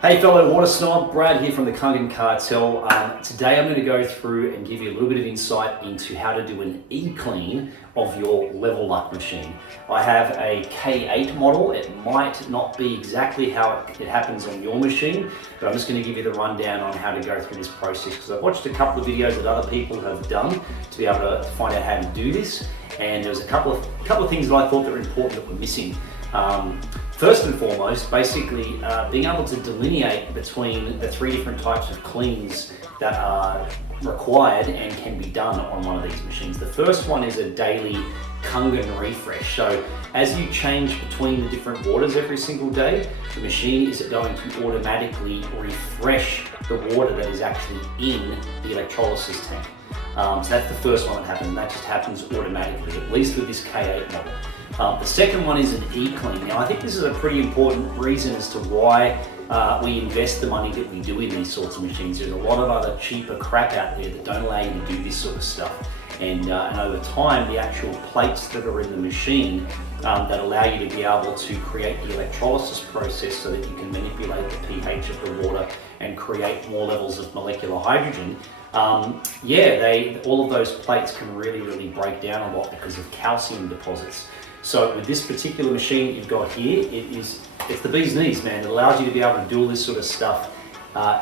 Hey fellow water snob, Brad here from the Kangen Kartel. Today I'm going to go through and give you a little bit of insight into how to do an e-clean of your Leveluk machine. I have a K8 model. It might not be exactly how it happens on your machine, but I'm just going to give you the rundown on how to go through this process because I've watched a couple of videos that other people have done to be able to find out how to do this, and there was a couple of things that I thought that were important that were missing. First and foremost, basically being able to delineate between the three different types of cleans that are required and can be done on one of these machines. The first one is a daily Kangen refresh. So as you change between the different waters every single day, the machine is going to automatically refresh the water that is actually in the electrolysis tank. So that's the first one that happens, and that just happens automatically, at least with this K8 model. The second one is an e-clean. Now I think this is a pretty important reason as to why we invest the money that we do in these sorts of machines. There's a lot of other cheaper crap out there that don't allow you to do this sort of stuff. And over time, the actual plates that are in the machine that allow you to be able to create the electrolysis process so that you can manipulate the pH of the water and create more levels of molecular hydrogen. All of those plates can really break down a lot because of calcium deposits. So with this particular machine that you've got here, it's the bee's knees, man. It allows you to be able to do all this sort of stuff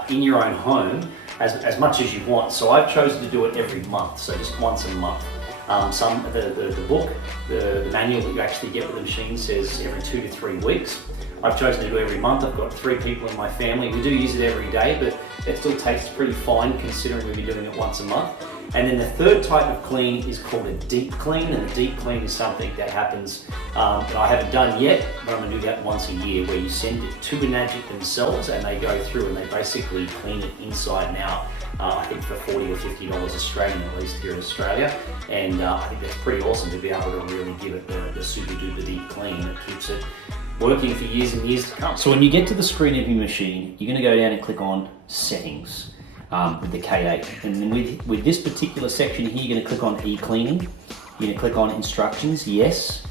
in your own home as much as you want. So I've chosen to do it every month, so just once a month. The book, the manual that you actually get with the machine says every 2 to 3 weeks. I've chosen to do it every month. I've got 3 people in my family. We do use it every day, but it still tastes pretty fine considering we'll be doing it once a month. And then the third type of clean is called a deep clean, and a deep clean is something that happens that I haven't done yet, but I'm going to do that once a year, where you send it to Enagic themselves and they go through and they basically clean it inside and out. I think for $40 or $50 Australian, at least here in Australia, and I think that's pretty awesome to be able to really give it the super duper deep clean that keeps it working for years and years to come. So when you get to the screen of your machine, you're going to go down and click on Settings. With the K8, and then with this particular section here, you're going to click on e-cleaning. You're going to click on instructions, yes,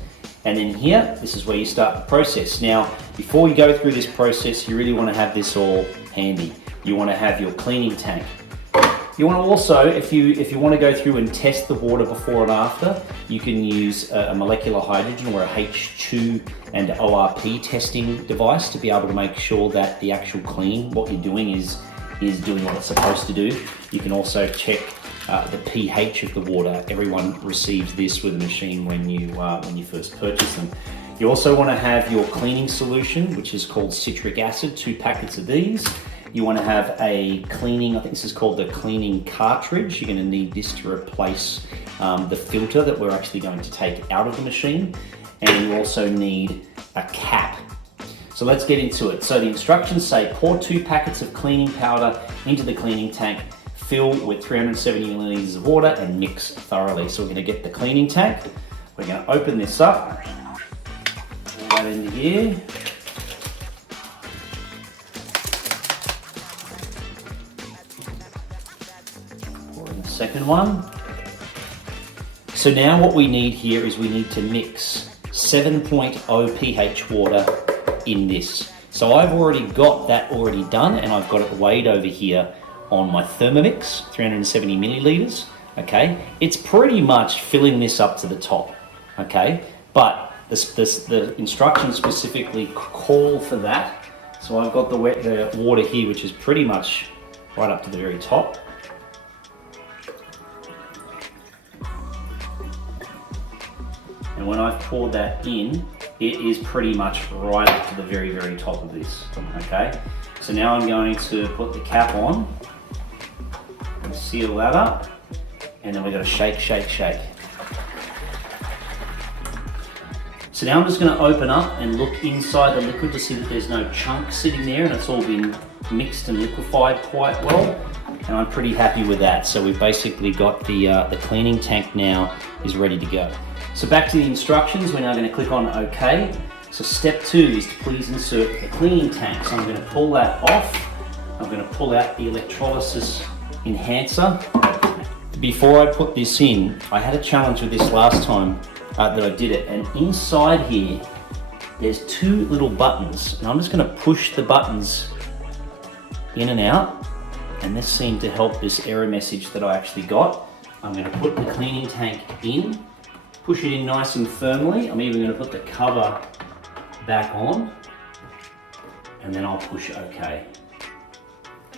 and then here, this is where you start the process. Now, before you go through this process, you really want to have this all handy. You want to have your cleaning tank. You want to also, if you want to go through and test the water before and after, you can use a molecular hydrogen or a H2 and ORP testing device to be able to make sure that the actual clean, what you're doing is doing what it's supposed to do. You can also check the pH of the water. Everyone receives this with a machine when you first purchase them. You also want to have your cleaning solution, which is called citric acid, 2 packets of these. You want to have a cleaning, I think this is called the cleaning cartridge. You're going to need this to replace the filter that we're actually going to take out of the machine. And you also need a cap. So let's get into it. So the instructions say pour 2 packets of cleaning powder into the cleaning tank, fill with 370 milliliters of water and mix thoroughly. So we're going to get the cleaning tank. We're going to open this up, pull that into here. Pour in the second one. So now what we need here is we need to mix 7.0 pH water in this. So I've already got that done, and I've got it weighed over here on my Thermomix, 370 milliliters, okay? It's pretty much filling this up to the top, okay? But the instructions specifically call for that. So I've got the water here, which is pretty much right up to the very top. And when I've poured that in, it is pretty much right up to the very top of this, okay? So now I'm going to put the cap on and seal that up, and then we're going to shake. So now I'm just going to open up and look inside the liquid to see that there's no chunk sitting there, and it's all been mixed and liquefied quite well, and I'm pretty happy with that. So we've basically got the cleaning tank now is ready to go. So back to the instructions, we're now going to click on OK. So step 2 is to please insert the cleaning tank. So I'm going to pull that off. I'm going to pull out the electrolysis enhancer. Before I put this in, I had a challenge with this last time that I did it, and inside here there's 2 little buttons, and I'm just going to push the buttons in and out, and this seemed to help this error message that I actually got. I'm going to put the cleaning tank in, push it in nice and firmly. I'm even going to put the cover back on, and then I'll push OK.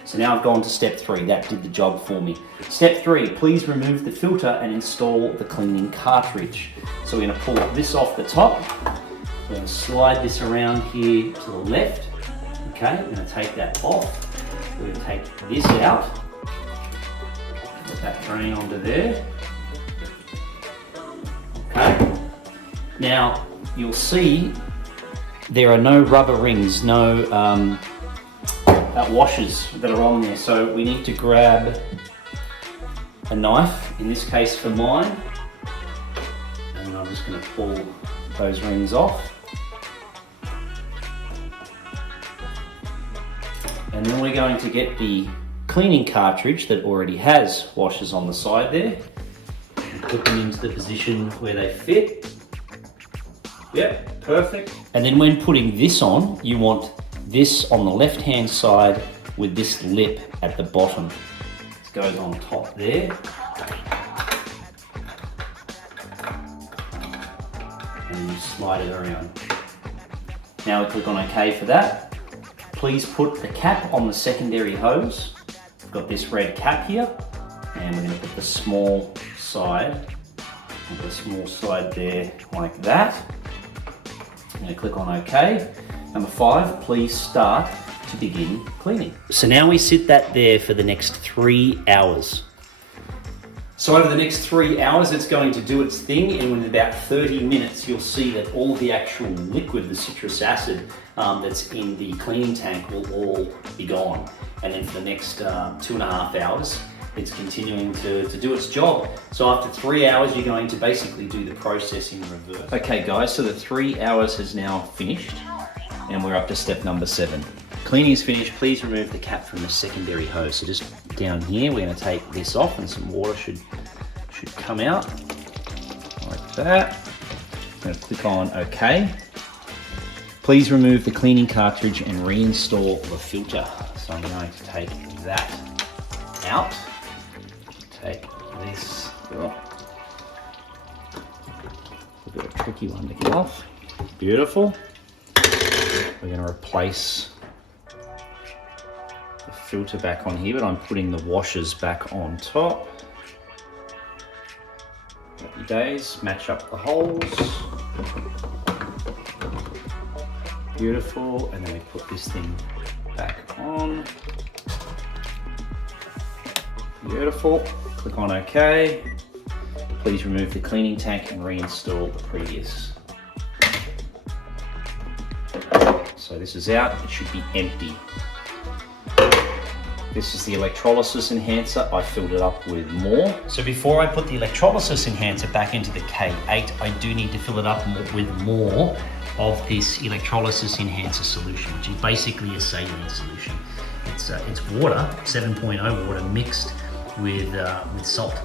So now I've gone to step 3. That did the job for me. Step 3, please remove the filter and install the cleaning cartridge. So we're going to pull this off the top. We're going to slide this around here to the left. Okay, we're going to take that off. We're going to take this out. Put that drain onto there. Okay. Now you'll see there are no rubber rings, no washers that are on there. So we need to grab a knife, in this case for mine, and I'm just going to pull those rings off. And then we're going to get the cleaning cartridge that already has washers on the side there, and put them into the position where they fit. Yep, perfect. And then when putting this on, you want this on the left hand side with this lip at the bottom. This goes on top there. And you slide it around. Now we click on OK for that. Please put the cap on the secondary hose. I've got this red cap here, and we're going to put the small side there like that. I'm going to click on OK. Number 5, please start to begin cleaning. So now we sit that there for the next 3 hours. So over the next 3 hours, it's going to do its thing, and in about 30 minutes, you'll see that all of the actual liquid, the citrus acid that's in the cleaning tank, will all be gone. And then for the next 2.5 hours, it's continuing to do its job. So after 3 hours, you're going to basically do the process in reverse. Okay guys, so the 3 hours has now finished, and we're up to step number 7. Cleaning is finished. Please remove the cap from the secondary hose. So just down here, we're going to take this off, and some water should come out like that. I'm going to click on OK. Please remove the cleaning cartridge and reinstall the filter. So I'm going to take that out. Take this. Oh, a bit of a tricky one to get off. Beautiful. We're going to replace the filter back on here, but I'm putting the washers back on top. Happy days. Match up the holes. Beautiful. And then we put this thing back on. Beautiful. Click on OK. Please remove the cleaning tank and reinstall the previous. So this is out, it should be empty. This is the electrolysis enhancer. I filled it up with more. So before I put the electrolysis enhancer back into the K8, I do need to fill it up with more of this electrolysis enhancer solution, which is basically a saline solution. It's water, 7.0 water mixed with salt.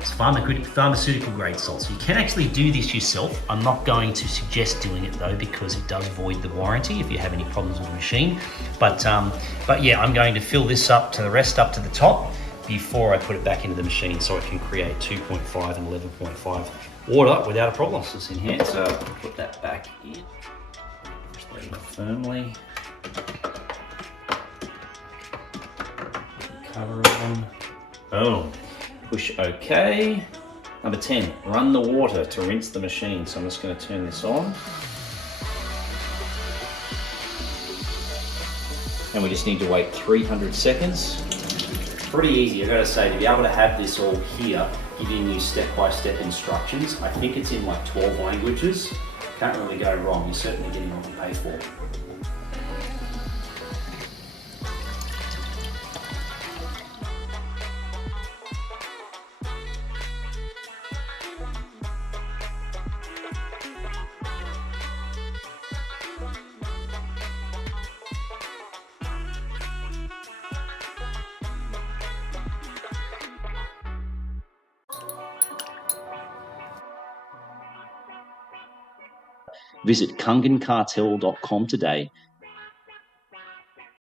It's pharmaceutical grade salt. So you can actually do this yourself. I'm not going to suggest doing it though, because it does void the warranty if you have any problems with the machine. But yeah, I'm going to fill this up to the rest, up to the top, before I put it back into the machine, so it can create 2.5 and 11.5 water without a problem. So this enhancer, put that back in. Push that in firmly. Cover it on. Boom. Push OK. Number 10, run the water to rinse the machine. So I'm just going to turn this on. And we just need to wait 300 seconds. Pretty easy, I've got to say, to be able to have this all here, giving you step-by-step instructions. I think it's in like 12 languages. Can't really go wrong. You're certainly getting what you pay for. Visit kangenkartel.com today